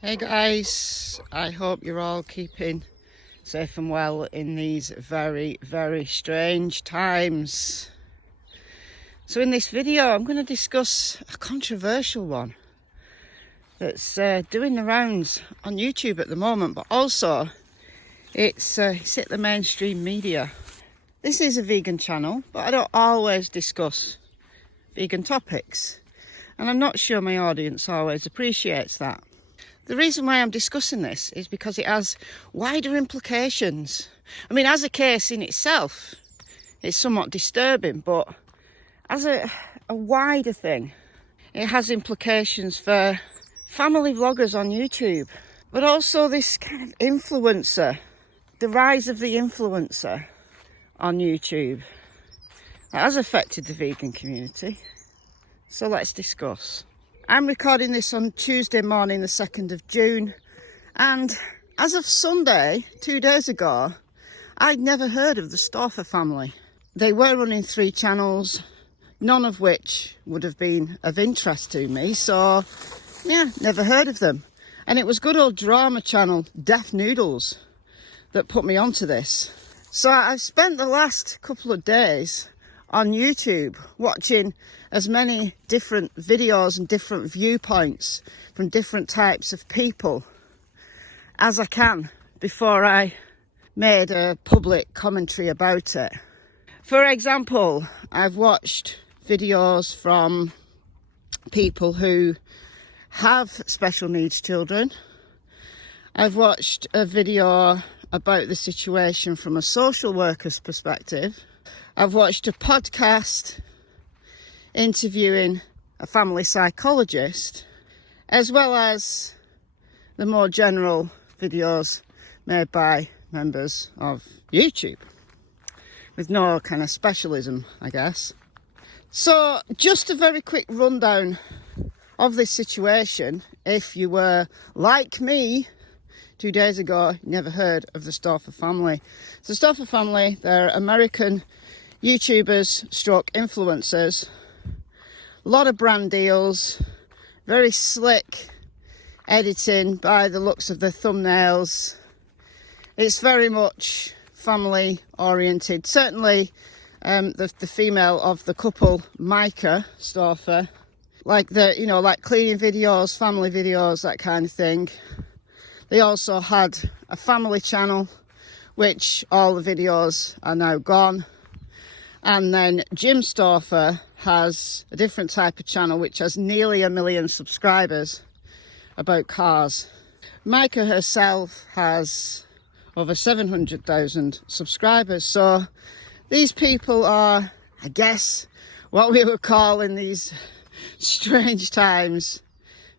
Hey guys, I hope you're all keeping safe and well in these very, very strange times. So in this video I'm going to discuss a controversial one that's doing the rounds on YouTube at the moment, but also it's hit the mainstream media. This is a vegan channel, but I don't always discuss vegan topics, and I'm not sure my audience always appreciates that. The reason why I'm discussing this is because it has wider implications. I mean, as a case in itself, it's somewhat disturbing, but as a wider thing, it has implications for family vloggers on YouTube, but also this kind of influencer, the rise of the influencer on YouTube. That has affected the vegan community. So let's discuss. I'm recording this on Tuesday morning, the 2nd of June, and as of Sunday, 2 days ago, I'd never heard of the Stauffers family. They were running 3 channels, none of which would have been of interest to me, so yeah, never heard of them. And it was good old drama channel Deaf Noodles that put me onto this. So I've spent the last couple of days on YouTube watching as many different videos and different viewpoints from different types of people as I can before I made a public commentary about it. For example, I've watched videos from people who have special needs children. I've watched a video about the situation from a social worker's perspective. I've watched a podcast interviewing a family psychologist, as well as the more general videos made by members of YouTube, with no kind of specialism, I guess. So just a very quick rundown of this situation. If you were like me 2 days ago, you never heard of the Stauffers family. The Stauffers family, they're American YouTubers stroke influencers. A lot of brand deals, very slick editing by the looks of the thumbnails. It's very much family oriented. Certainly the female of the couple, Micah Stauffer, like like cleaning videos, family videos, that kind of thing. They also had a family channel, which all the videos are now gone. And then Jim Stauffer has a different type of channel which has nearly 1 million subscribers about cars. Micah herself has over 700,000 subscribers. So these people are, I guess, what we would call in these strange times,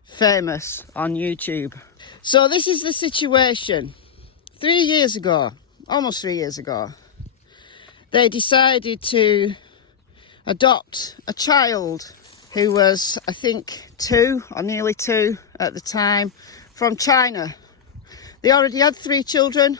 famous on YouTube. So this is the situation. 3 years ago, almost 3 years ago, they decided to adopt a child who was, I think, 2 or nearly 2 at the time, from China. They already had 3 children.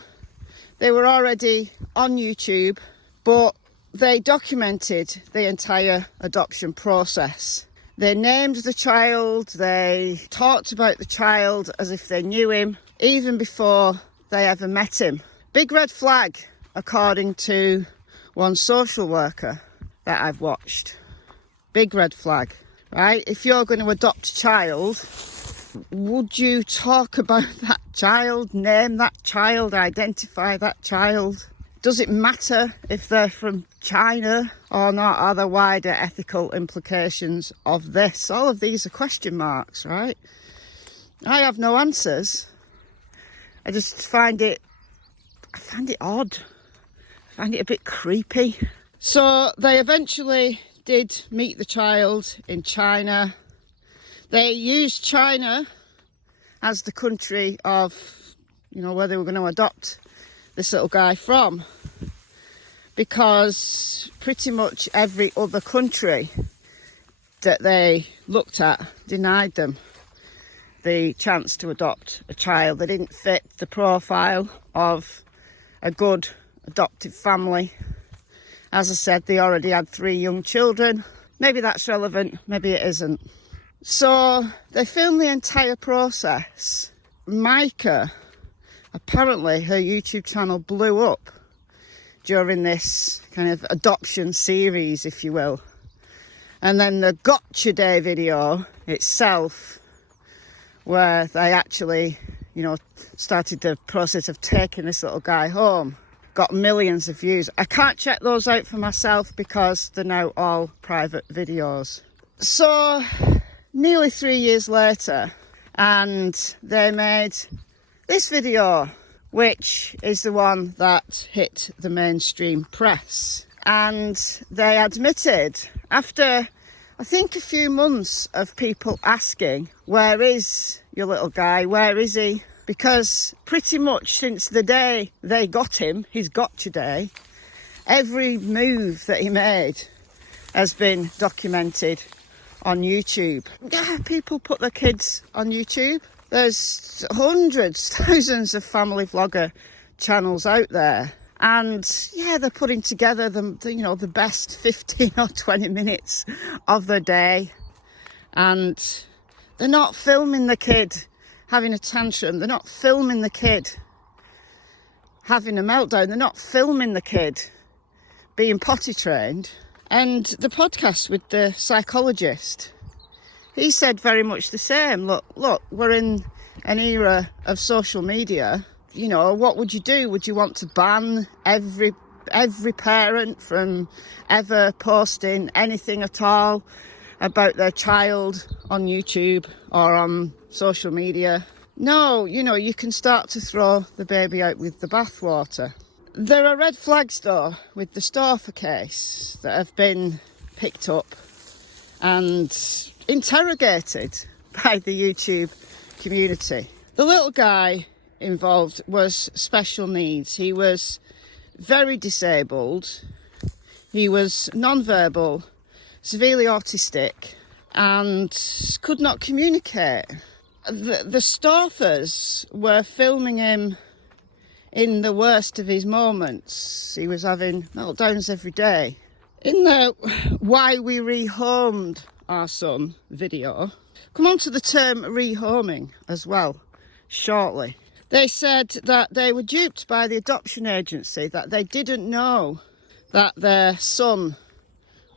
They were already on YouTube, but they documented the entire adoption process. They named the child, they talked about the child as if they knew him, even before they ever met him. Big red flag, according to one social worker that I've watched. Big red flag, right? If you're going to adopt a child, would you talk about that child, name that child, identify that child? Does it matter if they're from China or not? Are there wider ethical implications of this? All of these are question marks, right? I have no answers. I just find it odd. I find it a bit creepy. So they eventually did meet the child in China. They used China as the country of, where they were going to adopt this little guy from, because pretty much every other country that they looked at denied them the chance to adopt a child. They didn't fit the profile of a good adoptive family. As I said, they already had 3 young children. Maybe that's relevant, maybe it isn't. So they filmed the entire process Micah, apparently her YouTube channel blew up during this kind of adoption series, if you will. And then the Gotcha Day video itself, where they actually, you know, started the process of taking this little guy home, got millions of views. I can't check those out for myself because they're now all private videos. So nearly 3 years later, and they made this video, which is the one that hit the mainstream press. And they admitted, after I think a few months of people asking, where is your little guy, where is he? Because pretty much since the day they got him, his Gotcha Day, every move that he made has been documented on YouTube. Yeah, people put their kids on YouTube. There's hundreds, thousands of family vlogger channels out there. And yeah, they're putting together the best 15 or 20 minutes of the day. And they're not filming the kid having a tantrum. They're not filming the kid having a meltdown. They're not filming the kid being potty trained. And the podcast with the psychologist, he said very much the same. Look, we're in an era of social media. You know, what would you do? Would you want to ban every parent from ever posting anything at all about their child on YouTube or on social media? No, you know, you can start to throw the baby out with the bathwater. There are red flags, though, with the Stauffers case that have been picked up and interrogated by the YouTube community. The little guy involved was special needs. He was very disabled. He was non-verbal, severely autistic, and could not communicate. The Stauffers were filming him in the worst of his moments. He was having meltdowns every day. In the Why We Rehomed Our Son video, come on to the term rehoming as well shortly. They said that they were duped by the adoption agency, that they didn't know that their son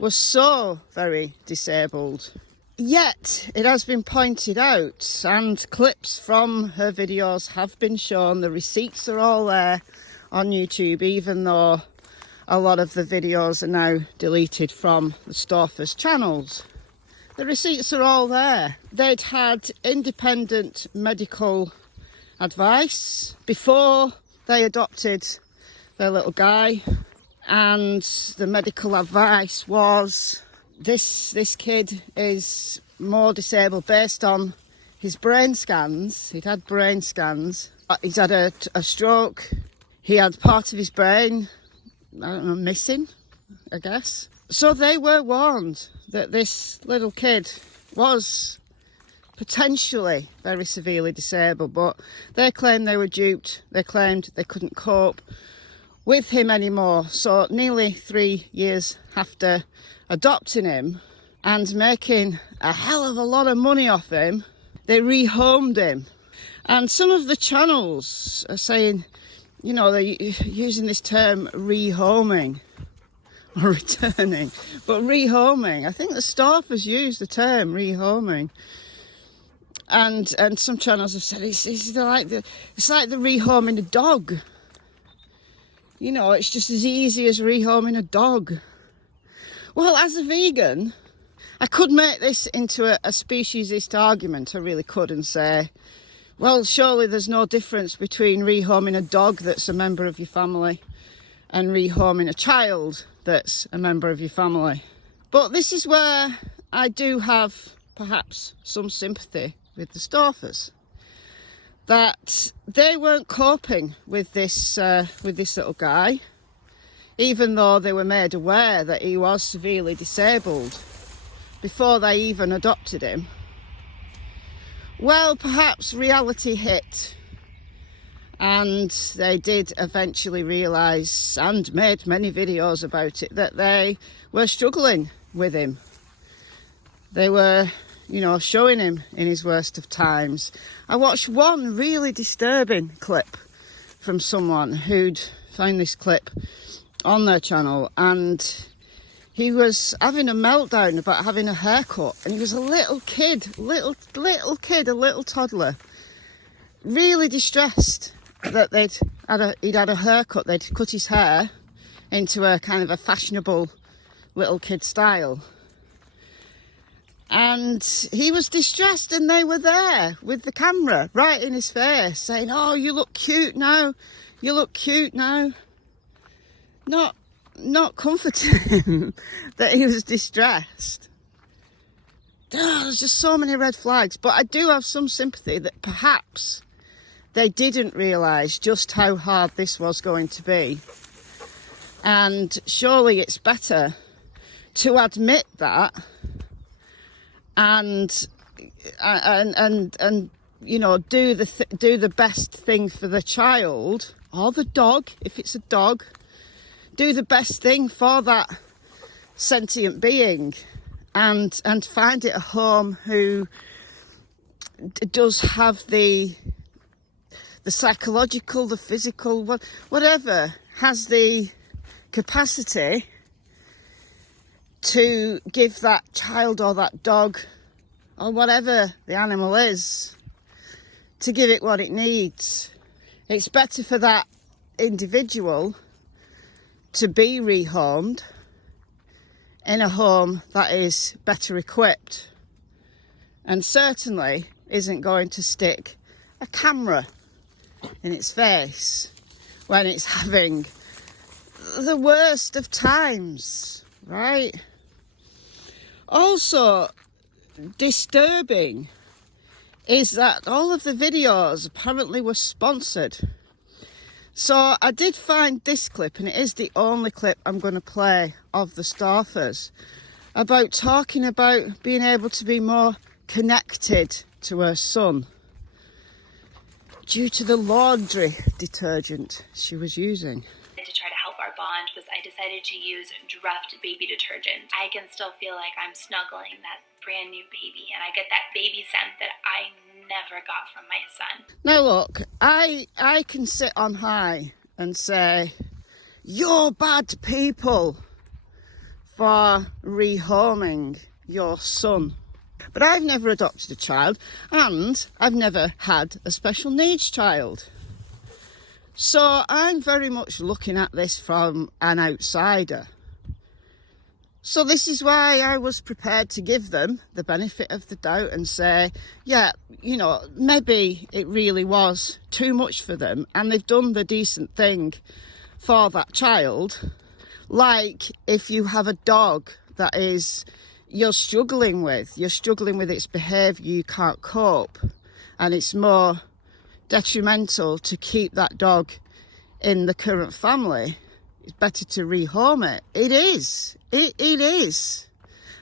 was so very disabled. Yet it has been pointed out, and clips from her videos have been shown. The receipts are all there on YouTube, even though a lot of the videos are now deleted from the Stauffers channels. The receipts are all there. They'd had independent medical advice before they adopted their little guy, and the medical advice was this kid is more disabled based on his brain scans. He'd had brain scans. He's had a stroke. He had part of his brain, I don't know, missing, I guess. So they were warned that this little kid was potentially very severely disabled, but they claimed they were duped. They claimed they couldn't cope with him anymore. So nearly 3 years after adopting him and making a hell of a lot of money off him, they rehomed him. And some of the channels are saying, you know, they're using this term rehoming or returning, but rehoming. I think the Stauffers use the term rehoming. And some channels have said it's like the rehoming a dog. You know, it's just as easy as rehoming a dog. Well, as a vegan, I could make this into a speciesist argument. I really could, and say, well, surely there's no difference between rehoming a dog that's a member of your family and rehoming a child that's a member of your family. But this is where I do have perhaps some sympathy with the Stauffers, that they weren't coping with this little guy, even though they were made aware that he was severely disabled before they even adopted him. Well, perhaps reality hit, and they did eventually realise, and made many videos about it, that they were struggling with him. They were you know, showing him in his worst of times. I watched one really disturbing clip from someone who'd found this clip on their channel, and he was having a meltdown about having a haircut, and he was a little kid, a little toddler, really distressed that he'd had a haircut. They'd cut his hair into a kind of a fashionable little kid style, and he was distressed, and they were there with the camera right in his face saying, "Oh, you look cute now, you look cute now," not comforting him that he was distressed. There's just so many red flags. But I do have some sympathy that perhaps they didn't realise just how hard this was going to be. And surely it's better to admit that and you know, do the best thing for the child or the dog, if it's a dog. Do the best thing for that sentient being, and find it a home who does have the psychological, the physical, whatever, has the capacity to give that child or that dog or whatever the animal is, to give it what it needs. It's better for that individual to be rehomed in a home that is better equipped, and certainly isn't going to stick a camera in its face when it's having the worst of times, right? Also disturbing is that all of the videos apparently were sponsored. So I did find this clip, and it is the only clip I'm going to play of the Stauffers, about talking about being able to be more connected to her son due to the laundry detergent she was using. To try to help our bond was I decided to use Dreft baby detergent. I can still feel like I'm snuggling that brand new baby, and I get that baby scent that I never got from my son. Now look, I can sit on high and say, you're bad people for rehoming your son. But I've never adopted a child, and I've never had a special needs child. So I'm very much looking at this from an outsider. So this is why I was prepared to give them the benefit of the doubt and say, yeah, you know, maybe it really was too much for them and they've done the decent thing for that child. Like if you have a dog that you're struggling with its behaviour, you can't cope, and it's more detrimental to keep that dog in the current family, it's better to rehome it. It is. It is.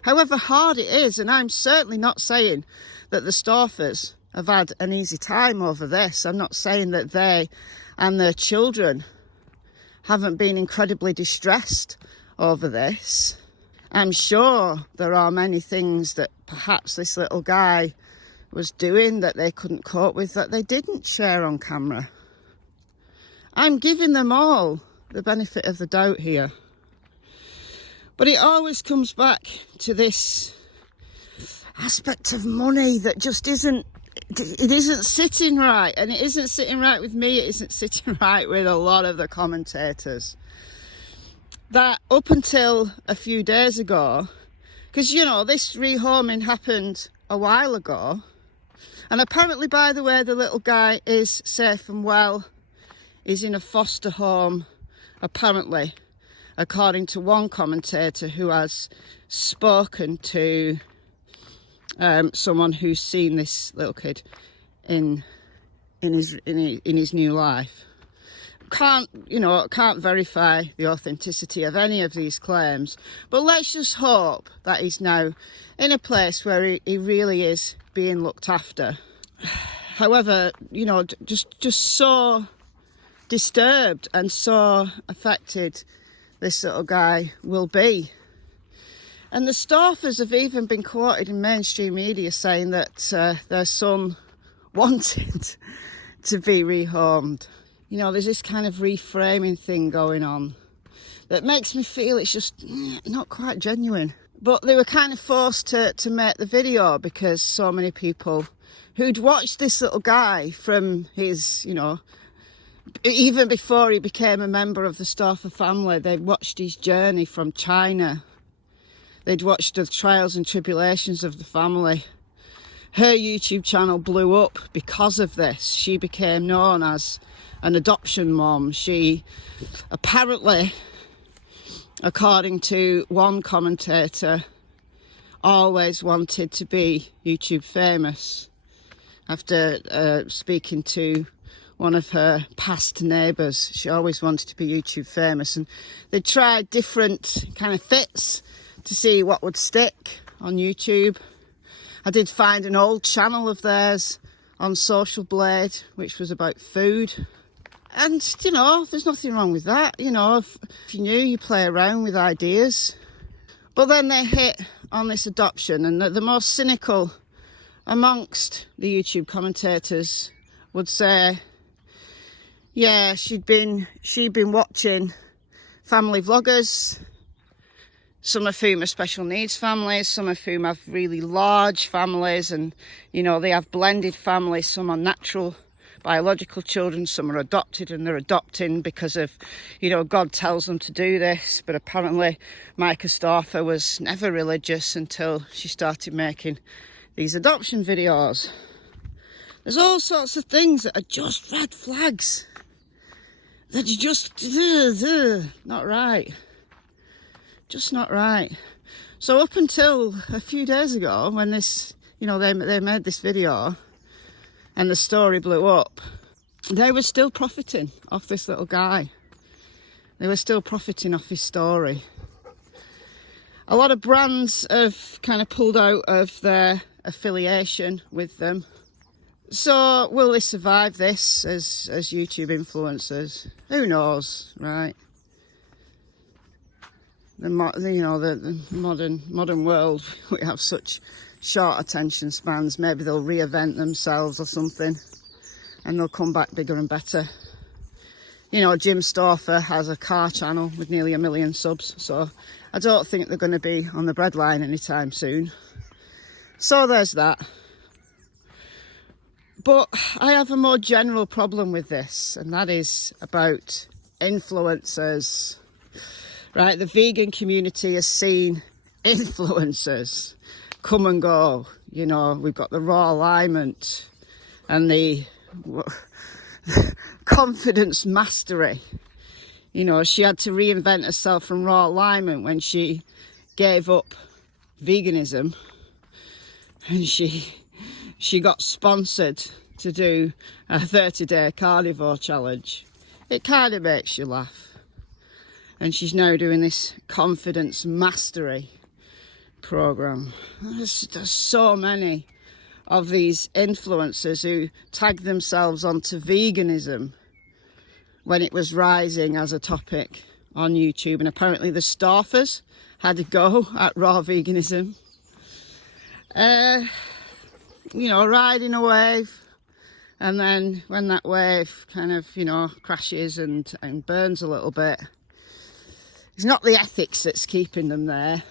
However hard it is, and I'm certainly not saying that the Stauffers have had an easy time over this. I'm not saying that they and their children haven't been incredibly distressed over this. I'm sure there are many things that perhaps this little guy was doing that they couldn't cope with, that they didn't share on camera. I'm giving them all the benefit of the doubt here. But it always comes back to this aspect of money that just isn't sitting right. And it isn't sitting right with me, it isn't sitting right with a lot of the commentators. That up until a few days ago, because, you know, this rehoming happened a while ago, and apparently, by the way, the little guy is safe and well. He's in a foster home, apparently, according to one commentator who has spoken to someone who's seen this little kid in his new life. Can't verify the authenticity of any of these claims, but let's just hope that he's now in a place where he really is being looked after. However, you know, just so disturbed and so affected this little guy will be. And the Stauffers have even been quoted in mainstream media saying that their son wanted to be rehomed. You know, there's this kind of reframing thing going on that makes me feel it's just not quite genuine. But they were kind of forced to make the video because so many people who'd watched this little guy from his, you know, even before he became a member of the Stauffer family, they'd watched his journey from China. They'd watched the trials and tribulations of the family. Her YouTube channel blew up because of this. She became known as an adoption mom. She apparently, according to one commentator, always wanted to be YouTube famous. After speaking to one of her past neighbours, she always wanted to be YouTube famous, and they tried different kind of fits to see what would stick on YouTube. I did find an old channel of theirs on Social Blade, which was about food. And, you know, there's nothing wrong with that. You know, if you're new, you play around with ideas. But then they hit on this adoption, and the most cynical amongst the YouTube commentators would say, yeah, she'd been watching family vloggers, some of whom are special needs families, some of whom have really large families, and, you know, they have blended families. Some are natural biological children, some are adopted, and they're adopting because of, you know, God tells them to do this. But apparently Micah Stauffer was never religious until she started making these adoption videos. There's all sorts of things that are just red flags, that you just not right. Just not right. So up until a few days ago, when this, you know, they made this video and the story blew up, they were still profiting off this little guy. They were still profiting off his story. A lot of brands have kind of pulled out of their affiliation with them. So will they survive this as YouTube influencers? Who knows, right? The modern world, we have such short attention spans. Maybe they'll reinvent themselves or something, and they'll come back bigger and better. You know, Jim Stauffer has a car channel with nearly 1 million subs, so I don't think they're going to be on the breadline anytime soon. So there's that. But I have a more general problem with this, and that is about influencers. Right, the vegan community has seen influencers come and go. You know, we've got the raw alignment and the confidence mastery. You know, she had to reinvent herself from raw alignment when she gave up veganism, and she got sponsored to do a 30-day carnivore challenge. It kind of makes you laugh. And she's now doing this confidence mastery program. There's so many of these influencers who tagged themselves onto veganism when it was rising as a topic on YouTube. And apparently the Stauffers had a go at raw veganism. You know, riding a wave. And then when that wave kind of, you know, crashes and burns a little bit, it's not the ethics that's keeping them there,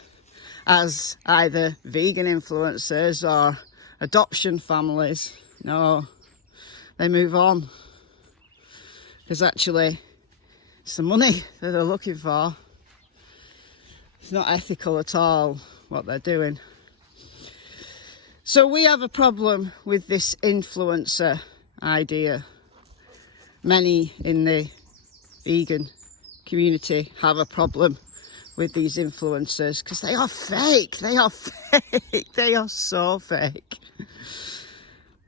as either vegan influencers or adoption families. No, they move on. Because actually, it's the money that they're looking for. It's not ethical at all, what they're doing. So we have a problem with this influencer idea. Many in the vegan community have a problem with these influencers because they are fake. They are fake. They are so fake.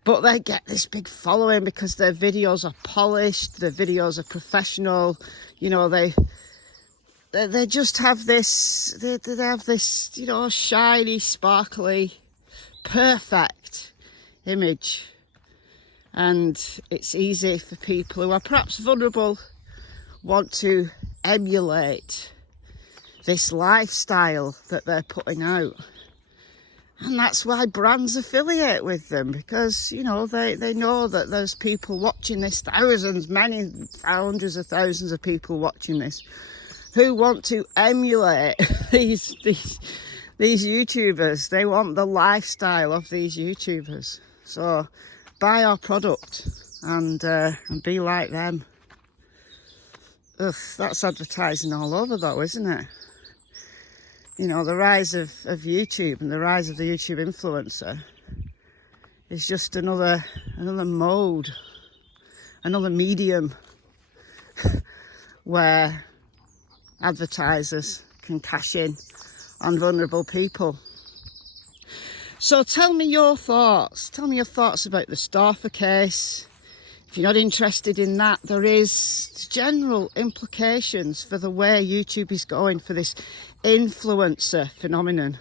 But they get this big following because their videos are polished, their videos are professional. You know, they just have this, they have this, you know, shiny, sparkly, perfect image. And it's easy for people who are perhaps vulnerable, want to emulate this lifestyle that they're putting out. And that's why brands affiliate with them, because, you know, they know that there's people watching this, thousands, many hundreds of thousands of people watching this, who want to emulate these YouTubers. They want the lifestyle of these YouTubers. So buy our product and be like them. Ugh, that's advertising all over though, isn't it? You know, the rise of YouTube and the rise of the YouTube influencer is just another mode, another medium where advertisers can cash in on vulnerable people. So tell me your thoughts. Tell me your thoughts about the Stauffer case. If you're not interested in that, there is general implications for the way YouTube is going, for this influencer phenomenon,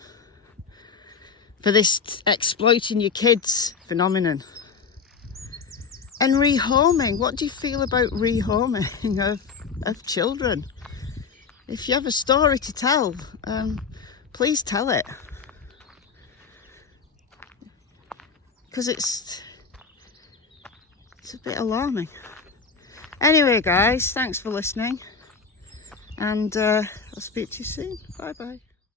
for this exploiting your kids phenomenon. And rehoming, what do you feel about rehoming of children? If you have a story to tell, please tell it. Because it's a bit alarming. Anyway guys, thanks for listening, and I'll speak to you soon. Bye bye.